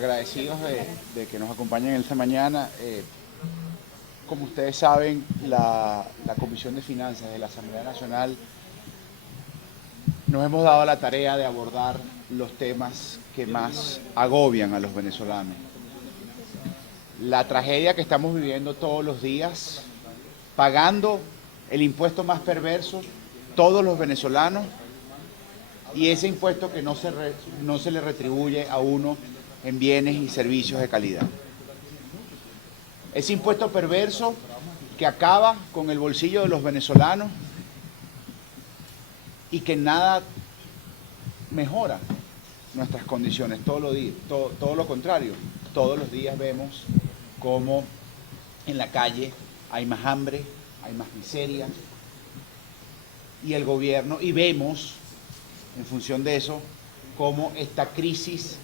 Agradecidos de que nos acompañen esta mañana. Como ustedes saben, la Comisión de Finanzas de la Asamblea Nacional nos hemos dado la tarea de abordar los temas que más agobian a los venezolanos. La tragedia que estamos viviendo todos los días, pagando el impuesto más perverso, todos los venezolanos, y ese impuesto que no se le retribuye a uno en bienes y servicios de calidad. Ese impuesto perverso que acaba con el bolsillo de los venezolanos y que nada mejora nuestras condiciones, todo lo contrario. Todos los días vemos cómo en la calle hay más hambre, hay más miseria, y el gobierno, y vemos en función de eso cómo esta crisis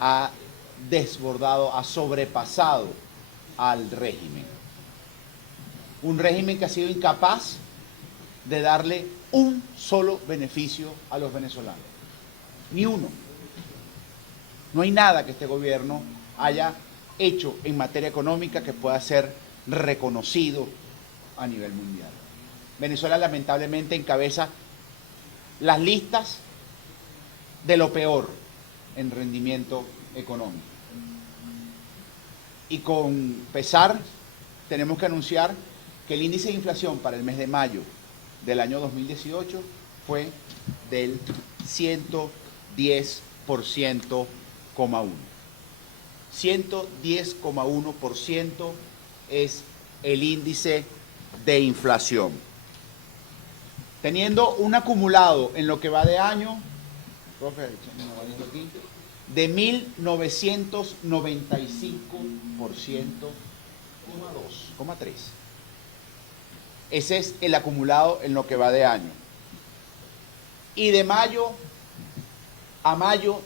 ha desbordado, ha sobrepasado al régimen. Un régimen que ha sido incapaz de darle un solo beneficio a los venezolanos. Ni uno. No hay nada que este gobierno haya hecho en materia económica que pueda ser reconocido a nivel mundial. Venezuela lamentablemente encabeza las listas de lo peor en rendimiento económico. Y con pesar tenemos que anunciar que el índice de inflación para el mes de mayo del año 2018 fue del 110,1%. 110,1% es el índice de inflación. Teniendo un acumulado en lo que va de año de 1995,2,3. Ese es el acumulado en lo que va de año. Y de mayo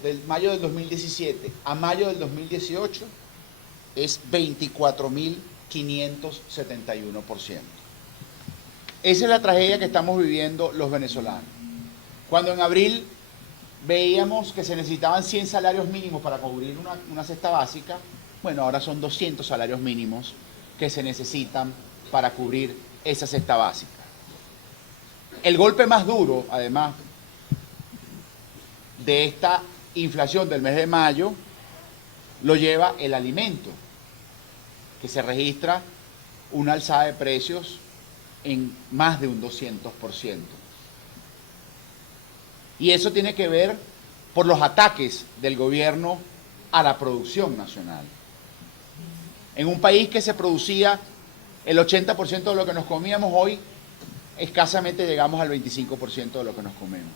del 2017 a mayo del 2018 es 24.571%. Esa es la tragedia que estamos viviendo los venezolanos. Cuando en abril veíamos que se necesitaban 100 salarios mínimos para cubrir una cesta básica, bueno, ahora son 200 salarios mínimos que se necesitan para cubrir esa cesta básica. El golpe más duro, además, de esta inflación del mes de mayo, lo lleva el alimento, que se registra una alzada de precios en más de un 200%. Y eso tiene que ver por los ataques del gobierno a la producción nacional. En un país que se producía el 80% de lo que nos comíamos, hoy escasamente llegamos al 25% de lo que nos comemos.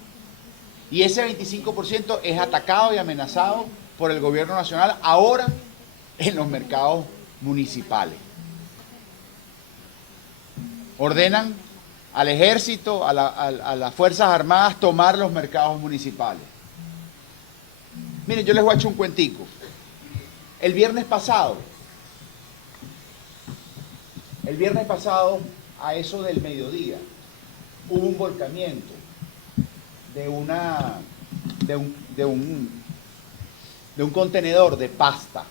Y ese 25% es atacado y amenazado por el gobierno nacional ahora en los mercados municipales. Ordenan al ejército, a las Fuerzas Armadas tomar los mercados municipales. Miren, yo les voy a echar un cuentico. El viernes pasado, a eso del mediodía, hubo un volcamiento de un contenedor de pasta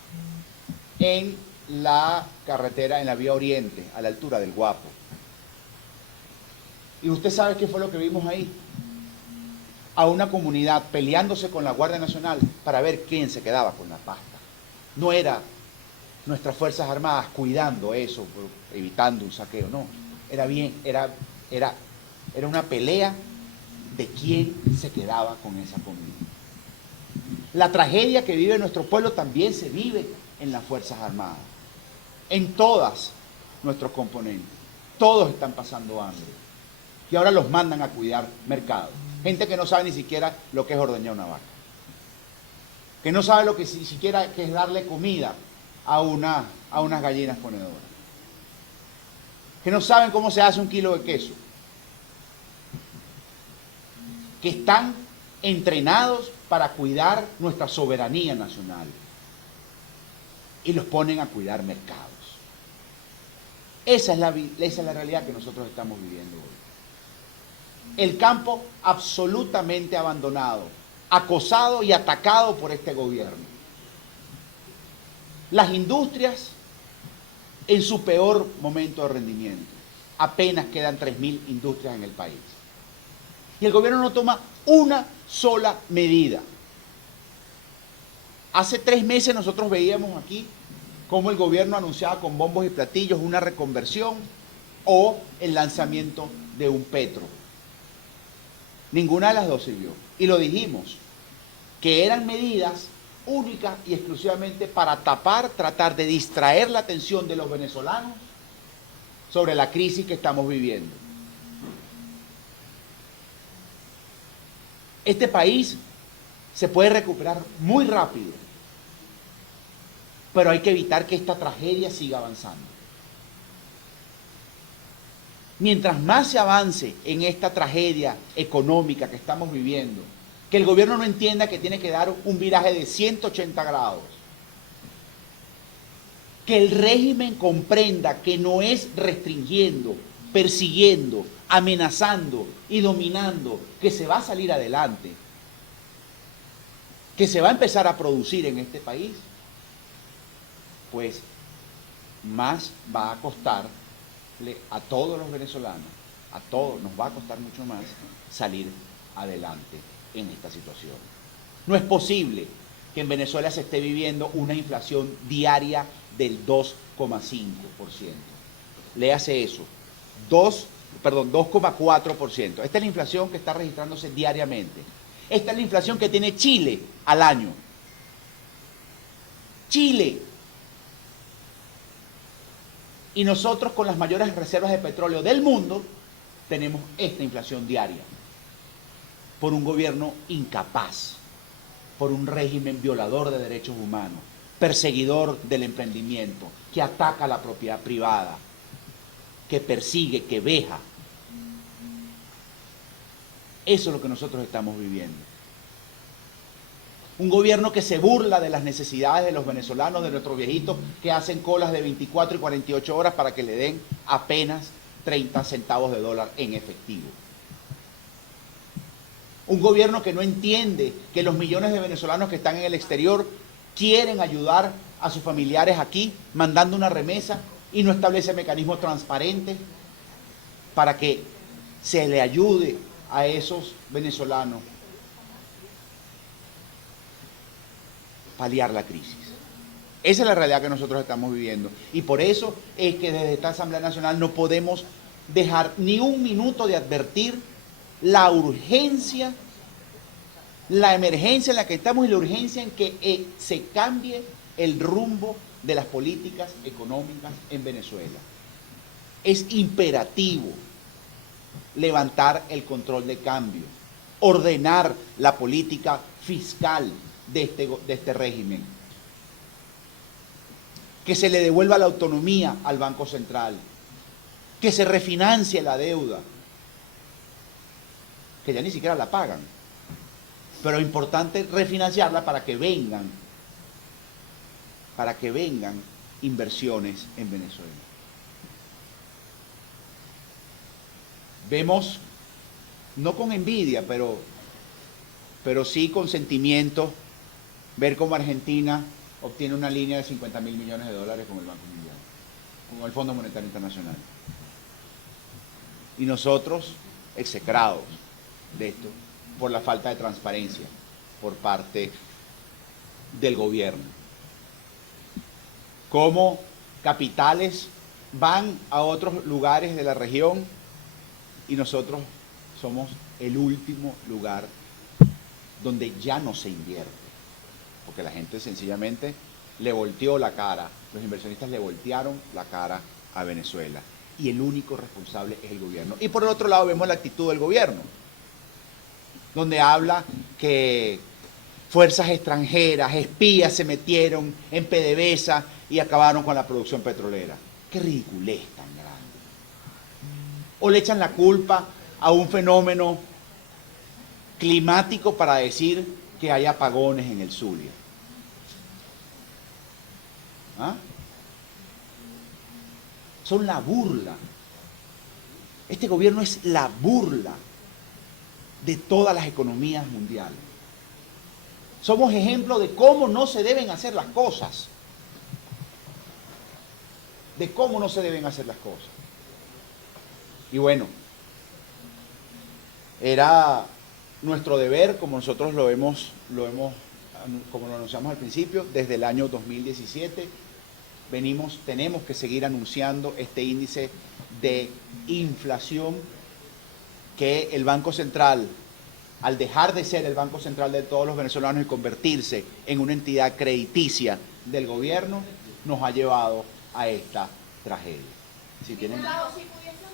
en la carretera, en la vía Oriente, a la altura del Guapo. ¿Y usted sabe qué fue lo que vimos ahí? A una comunidad peleándose con la Guardia Nacional para ver quién se quedaba con la pasta. No era nuestras Fuerzas Armadas cuidando eso, evitando un saqueo, no. Era una pelea de quién se quedaba con esa comida. La tragedia que vive nuestro pueblo también se vive en las Fuerzas Armadas, en todas nuestros componentes. Todos están pasando hambre. Y ahora los mandan a cuidar mercados. Gente que no sabe ni siquiera lo que es ordeñar una vaca. Que no sabe lo que ni siquiera que es darle comida a unas gallinas ponedoras. Que no saben cómo se hace un kilo de queso. Que están entrenados para cuidar nuestra soberanía nacional. Y los ponen a cuidar mercados. Esa es la realidad que nosotros estamos viviendo hoy. El campo absolutamente abandonado, acosado y atacado por este gobierno. Las industrias en su peor momento de rendimiento. Apenas quedan 3.000 industrias en el país. Y el gobierno no toma una sola medida. Hace 3 meses nosotros veíamos aquí cómo el gobierno anunciaba con bombos y platillos una reconversión o el lanzamiento de un petro. Ninguna de las dos sirvió. Y lo dijimos, que eran medidas únicas y exclusivamente para tapar, tratar de distraer la atención de los venezolanos sobre la crisis que estamos viviendo. Este país se puede recuperar muy rápido, pero hay que evitar que esta tragedia siga avanzando. Mientras más se avance en esta tragedia económica que estamos viviendo, que el gobierno no entienda que tiene que dar un viraje de 180 grados, que el régimen comprenda que no es restringiendo, persiguiendo, amenazando y dominando que se va a salir adelante, que se va a empezar a producir en este país, pues más va a costarle a todos los venezolanos, a todos nos va a costar mucho más salir adelante en esta situación. No es posible que en Venezuela se esté viviendo una inflación diaria del 2,5%. Léase eso, 2,4%. Esta es la inflación que está registrándose diariamente. Esta es la inflación que tiene Chile al año. Chile. Y nosotros, con las mayores reservas de petróleo del mundo, tenemos esta inflación diaria. Por un gobierno incapaz, por un régimen violador de derechos humanos, perseguidor del emprendimiento, que ataca la propiedad privada, que persigue, que veja. Eso es lo que nosotros estamos viviendo. Un gobierno que se burla de las necesidades de los venezolanos, de nuestros viejitos que hacen colas de 24 y 48 horas para que le den apenas 30 centavos de dólar en efectivo. Un gobierno que no entiende que los millones de venezolanos que están en el exterior quieren ayudar a sus familiares aquí, mandando una remesa, y no establece mecanismos transparentes para que se le ayude a esos venezolanos paliar la crisis. Esa es la realidad que nosotros estamos viviendo. Y por eso es que desde esta Asamblea Nacional no podemos dejar ni un minuto de advertir la urgencia, la emergencia en la que estamos y la urgencia en que se cambie el rumbo de las políticas económicas en Venezuela. Es imperativo levantar el control de cambio, ordenar la política fiscal de este régimen, que se le devuelva la autonomía al Banco Central, que se refinancie la deuda, que ya ni siquiera la pagan, pero es importante refinanciarla para que vengan inversiones en Venezuela. Vemos, no con envidia, pero sí con sentimiento, ver cómo Argentina obtiene una línea de 50.000 millones de dólares con el Banco Mundial, con el Fondo Monetario Internacional. Y nosotros, execrados de esto, por la falta de transparencia por parte del gobierno. Cómo capitales van a otros lugares de la región y nosotros somos el último lugar donde ya no se invierte, porque la gente sencillamente le volteó la cara, los inversionistas le voltearon la cara a Venezuela y el único responsable es el gobierno. Y por el otro lado vemos la actitud del gobierno, donde habla que fuerzas extranjeras, espías se metieron en PDVSA y acabaron con la producción petrolera. ¡Qué ridiculez tan grande! O le echan la culpa a un fenómeno climático para decir que hay apagones en el Zulia. ¿Ah? Son la burla. Este gobierno es la burla de todas las economías mundiales. Somos ejemplo de cómo no se deben hacer las cosas. de cómo no se deben hacer las cosas. Y bueno, era nuestro deber, como nosotros como lo anunciamos al principio, desde el año 2017, tenemos que seguir anunciando este índice de inflación que el Banco Central, al dejar de ser el Banco Central de todos los venezolanos y convertirse en una entidad crediticia del gobierno, nos ha llevado a esta tragedia. Si tienen... Diputado, si pudiese